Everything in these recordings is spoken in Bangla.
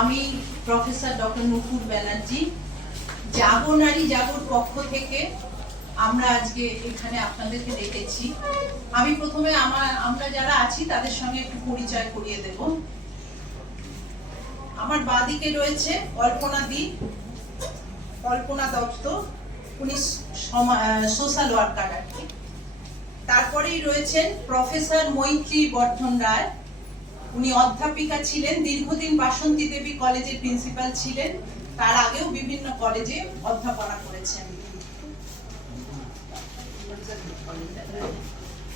আমি প্রফেসর ডক্টর নুপুর ব্যানার্জি জাগো নারী জাগোর পক্ষ থেকে আমরা আজকে এখানে আপনাদেরকে ডেকেছি। আমি প্রথমে আমরা যারা আছি তাদের সঙ্গে একটু পরিচয় করিয়ে দেব। আমার বাঁদিকে রয়েছে কল্পনা দত্ত, উনি সোশ্যাল ওয়ার্কার আর কি। তারপরেই রয়েছেন প্রফেসর মৈত্রী বর্ধন রায়, উনি অধ্যাপিকা ছিলেন, দীর্ঘদিন বাসন্তী দেবী কলেজের প্রিন্সিপাল ছিলেন, তার আগেও বিভিন্ন কলেজে অধ্যাপনা করেছেন।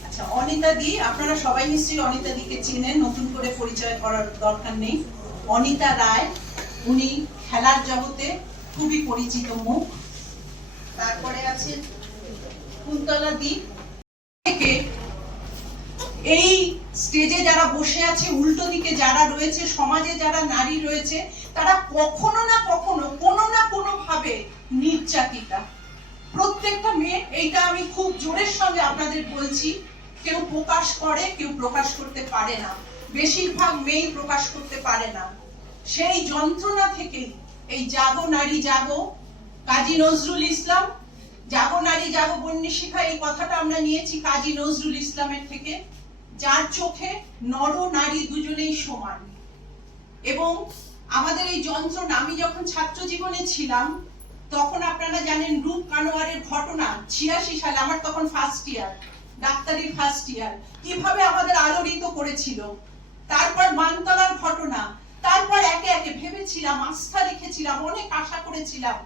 আচ্ছা, অনিতা দি, আপনারা সবাই নিশ্চয়ই অনিতা দিকে চিনেন, নতুন করে পরিচয় করার দরকার নেই। অনিতা রায়, উনি খেলার জগতে খুবই পরিচিত মুখ। তারপরে আছেন কুন্তলা দি। এই স্টেজে যারা বসে আছে, উল্টো দিকে যারা রয়েছে, সমাজে যারা নারী রয়েছে, তারা কখনো না কখনো কোনো না কোনো ভাবে নির্যাতিতা। প্রত্যেকটা মেয়ে, এইটা আমি খুব জোরের সঙ্গে আপনাদের বলছি, কেউ প্রকাশ করে, কেউ প্রকাশ করতে পারে না, বেশিরভাগ মেয়েই প্রকাশ করতে পারে না। সেই যন্ত্রণা থেকেই এই জাগো নারী জাগো, কাজী নজরুল ইসলাম, জাগো নারী জাগো বন্যী শিখা, এই কথাটা আমরা নিয়েছি কাজী নজরুল ইসলামের থেকে, যার চোখে নর নারী দুজনেই সমান। এবং আমাদের এই যন্ত্রণা, আমি যখন ছাত্র জীবনে ছিলাম তখন আপনারা জানেন রূপ কানোয়ারের ঘটনা, 86 সালে, আমার তখন ফার্স্ট ইয়ার, ডাক্তারির ফার্স্ট ইয়ার, কিভাবে আমাদের আলোড়িত করেছিল। তারপর মানতলার ঘটনা, তারপর একে একে ভেবেছিলাম, আস্থা রেখেছিলাম, অনেক আশা করেছিলাম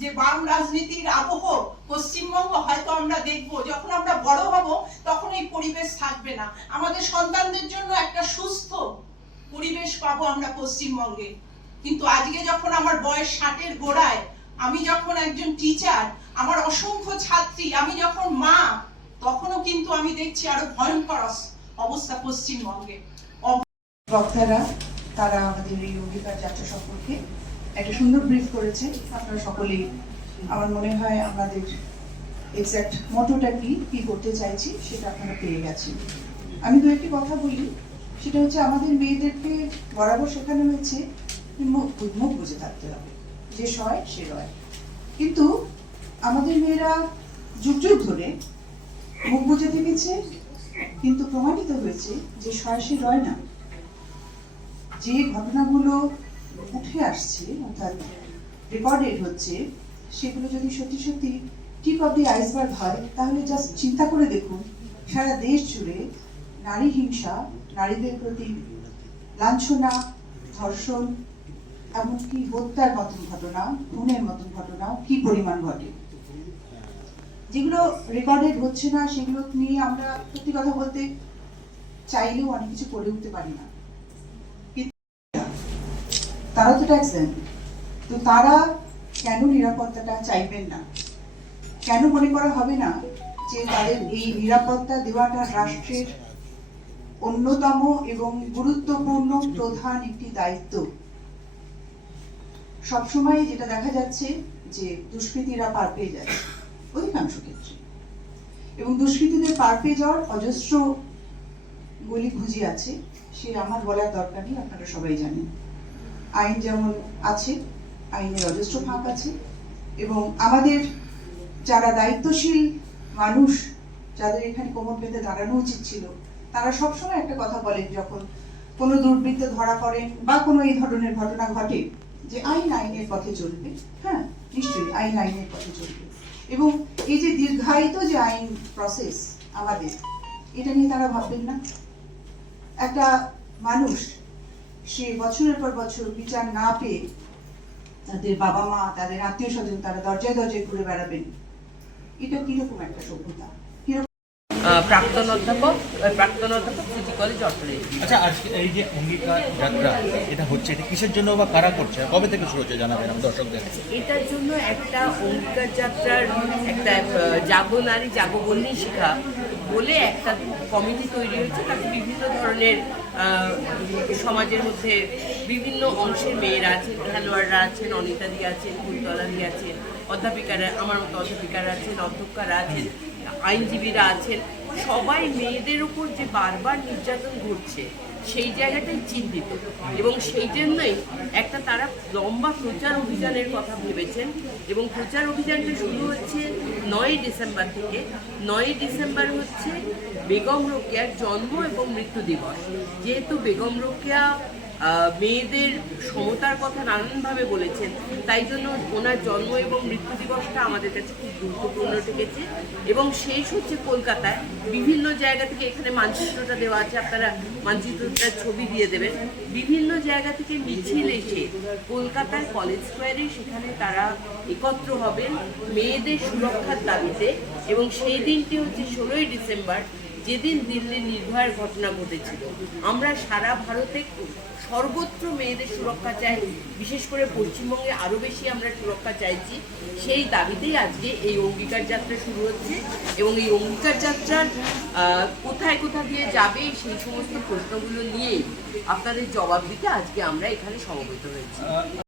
যে বাম রাজনীতির আবহ পশ্চিমবঙ্গ হয়তো আমরা দেখব, যখন আমরা বড় হব তখন এই পরিবেশ থাকবে না, আমাদের সন্তানদের জন্য একটা সুস্থ পরিবেশ পাবো আমরা পশ্চিমবঙ্গে। কিন্তু আজকে যখন আমার বয়স 60-এর গোড়ায়, আমি যখন একজন টিচার, আমার অসংখ্য ছাত্রী, আমি যখন মা, তখনও কিন্তু আমি দেখছি আরো ভয়ঙ্কর অবস্থা পশ্চিমবঙ্গে। বক্তারা তারা আমাদের এই অঙ্গীকার যাত্রা সম্পর্কে একটা সুন্দর ব্রিফ করেছে। আপনারা সকলেই, আমার মনে হয় আমাদের এক্সাক্ট মোটোটা কি করতে চাইছি সেটা আপনারা পেয়ে গেছেন। আমি দু একটি কথা বলি, সেটা হচ্ছে আমাদের মেয়েদেরকে বরাবর শেখানো হয়েছে মুখ বুঝে থাকতে হবে, যে সয় সে রয়। কিন্তু আমাদের মেয়েরা যুগ যুগ ধরে মুখ বুঝে থেকেছে, কিন্তু প্রমাণিত হয়েছে যে সয় সে রয় না। যে ঘটনাগুলো উঠে আসছে, অর্থাৎ রেকর্ডেড হচ্ছে, সেগুলো যদি সত্যি সত্যি টিপ অফ দি আইসবার্গ হয়, তাহলে জাস্ট চিন্তা করে দেখুন, সারা দেশ জুড়ে নারী হিংসা, নারীদের প্রতি লাঞ্ছনা, ধর্ষণ, এমনকি হত্যার মতন ঘটনা, খুনের মতন ঘটনা কি পরিমাণ ঘটে। যেগুলো রেকর্ডেড হচ্ছে না, সেগুলো নিয়ে আমরা সত্যি কথা বলতে চাইলেও অনেক কিছু করে উঠতে পারি না। তারা তো ট্যাক্স দেন, তো তারা কেন নিরাপত্তাটা চাইবেন না? কেন মনে করা হবে না যে তাদের এই নিরাপত্তা দেওয়াটা রাষ্ট্রের অন্যতম এবং গুরুত্বপূর্ণ প্রধান একটি দায়িত্ব? সবসময় যেটা দেখা যাচ্ছে যে দুষ্কৃতীরা পার পেয়ে যাচ্ছে অধিকাংশ ক্ষেত্রে, এবং দুষ্কৃতীদের পার পেয়ে যাওয়ার অজস্র গলি খুঁজি আছে, সে আমার বলার দরকার নেই, আপনারা সবাই জানেন। আইন যেমন আছে, আইনের অজস্র ফাঁক আছে, এবং আমাদের যারা দায়িত্বশীল মানুষ, যাদের এখানে কোমর বেঁধে দাঁড়ানো উচিত ছিল, তারা সবসময় একটা কথা বলেন যখন কোনো দুর্বৃত্ত ধরা পড়েন বা কোনো এই ধরনের ঘটনা ঘটে, যে আইন আইনের পথে চলবে। হ্যাঁ, নিশ্চয়ই আইন আইনের পথে চলবে, এবং এই যে দীর্ঘায়িত যে আইন প্রসেস আমাদের, এটা নিয়ে তারা ভাববেন না? একটা মানুষ, সে বছরের পর বছর বিচার না পেয়ে তাদের বাবা মা, তাদের আত্মীয় স্বজন, তারা দরজায় দরজায় ঘুরে বেড়াবেন, এটা কিরকম একটা সভ্যতা? প্রাক্তন অধ্যাপক সিটি কলেজ অর্থনীতি। আচ্ছা, আজকে এই যে অঙ্গীকার যাত্রা এটা হচ্ছে, এটা কিসের জন্য বা কারা করছে, কবে থেকে শুরু হচ্ছে জানাবেন দর্শকদের? এটার জন্য একটা অঙ্গীকার যাত্রার একটা জাগো নারী জাগো বন্যী শিখা বলে একটা কমিটি তৈরি হয়েছে। তাতে বিভিন্ন ধরনের সমাজের মধ্যে বিভিন্ন অংশের মেয়েরা আছেন, খেলোয়াড়রা আছেন, অনিতা দি আছেন, কুন্তলা দি আছেন, অধ্যাপিকারা, আমার মতো অধ্যাপিকারা আছেন, অধ্যক্ষরা আছেন, আইনজীবীরা আছেন। সবাই মেয়েদের উপর যে বারবার নির্যাতন ঘটছে সেই জায়গাটাই চিন্তিত এবং সেই জন্যই একটা তারা লম্বা প্রচার অভিযানের কথা ভেবেছেন এবং প্রচার অভিযানটা শুরু হচ্ছে 9ই ডিসেম্বর থেকে। 9ই ডিসেম্বর হচ্ছে বেগম রোকেয়ার জন্ম এবং মৃত্যু দিবস। যেহেতু বেগম রোকেয়া মেয়েদের সমতার কথা নানানভাবে বলেছেন, তাই জন্য ওনার জন্ম এবং মৃত্যু দিবসটা আমাদের কাছে খুব গুরুত্বপূর্ণ ঠেকেছে এবং শেষ হচ্ছে কলকাতায়। বিভিন্ন জায়গা থেকে, এখানে মানচিত্রটা দেওয়া আছে, আপনারা মানচিত্রটার ছবি দিয়ে দেবেন। বিভিন্ন জায়গা থেকে মিছিল এসে কলকাতার কলেজ স্কোয়ারে সেখানে তারা একত্র হবেন মেয়েদের সুরক্ষার দাবিতে এবং সেই দিনটি হচ্ছে 16ই ডিসেম্বর, যেদিন দিল্লির নির্ভয়ার ঘটনা ঘটেছিল। আমরা সারা ভারতে সর্বত্র মেয়েদের সুরক্ষা চাই, বিশেষ করে পশ্চিমবঙ্গে আরও বেশি আমরা সুরক্ষা চাইছি। সেই দাবিতেই আজকে এই অঙ্গীকার যাত্রা শুরু হচ্ছে এবং এই অঙ্গীকার যাত্রার কোথায় কোথা দিয়ে যাবে সেই সমস্ত প্রশ্নগুলো নিয়ে আপনাদের জবাব দিতে আজকে আমরা এখানে সমবেত হয়েছি।